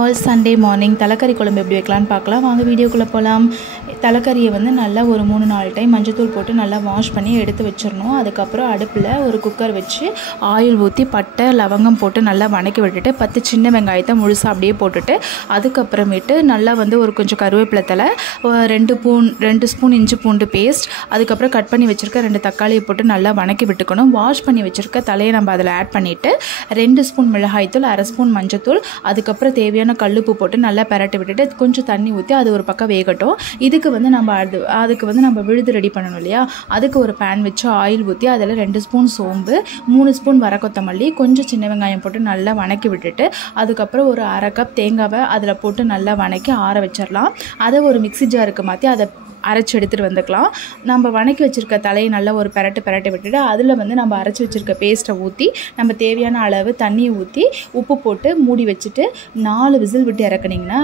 All Sunday morning தலைக்கறி குழம்பு எப்படி வைக்கலான்னு பார்க்கலாம். வாங்க வீடியோக்குள்ளே போகலாம். தலைக்கறியை வந்து நல்லா ஒரு 3-4 டைம் மஞ்சத்தூள் போட்டு நல்லா வாஷ் பண்ணி எடுத்து வச்சிடணும். அதுக்கப்புறம் அடுப்பில் ஒரு குக்கர் வச்சு ஆயில் ஊற்றி பட்டை லவங்கம் போட்டு நல்லா வணக்கி விட்டுட்டு 10 சின்ன வெங்காயத்தை முழுசாக அப்படியே போட்டுட்டு அதுக்கப்புறமேட்டு நல்லா வந்து ஒரு கொஞ்சம் கருவேப்பிலை தலை, 2 ஸ்பூன் இஞ்சி பூண்டு பேஸ்ட், அதுக்கப்புறம் கட் பண்ணி வச்சுருக்க 2 தக்காளியை போட்டு நல்லா வணக்கி விட்டுக்கணும். வாஷ் பண்ணி வச்சுருக்க தலையை நம்ம அதில் ஆட் பண்ணிவிட்டு 2 ஸ்பூன் மிளகாய்த்தூள், 1/2 ஸ்பூன் மஞ்சத்தூள், அதுக்கப்புறம் தேவையான கல்லுப்பு போட்டு நல்லா பரட்டி விட்டுட்டு கொஞ்சம் தண்ணி ஊற்றி அது ஒரு பக்கம் வேகட்டும். இதுக்கு வந்து அதுக்கு வந்து நம்ம விழுது ரெடி பண்ணணும் இல்லையா, அதுக்கு ஒரு பேன் வச்சு ஆயில் ஊற்றி அதில் 2 ஸ்பூன் சோம்பு, 3 ஸ்பூன் வரக்கொத்தமல்லி, கொஞ்சம் சின்ன வெங்காயம் போட்டு நல்லா வணக்கி விட்டுட்டு அதுக்கப்புறம் ஒரு 1/2 கப் தேங்காவை அதில் போட்டு நல்லா வணக்கி ஆற வச்சிடலாம். அதை ஒரு மிக்ஸி ஜாருக்கு மாற்றி அதை அரைச்சி எடுத்துகிட்டு வந்துக்கலாம். நம்ம வணக்கி வச்சுருக்க தலையை நல்லா ஒரு பரட்டை விட்டுட்டு அதில் வந்து நம்ம அரைச்சி வச்சுருக்க பேஸ்ட்டை ஊற்றி நம்ம தேவையான அளவு தண்ணியை ஊற்றி உப்பு போட்டு மூடி வச்சுட்டு 4 விசில் விட்டு இறக்குனிங்கன்னா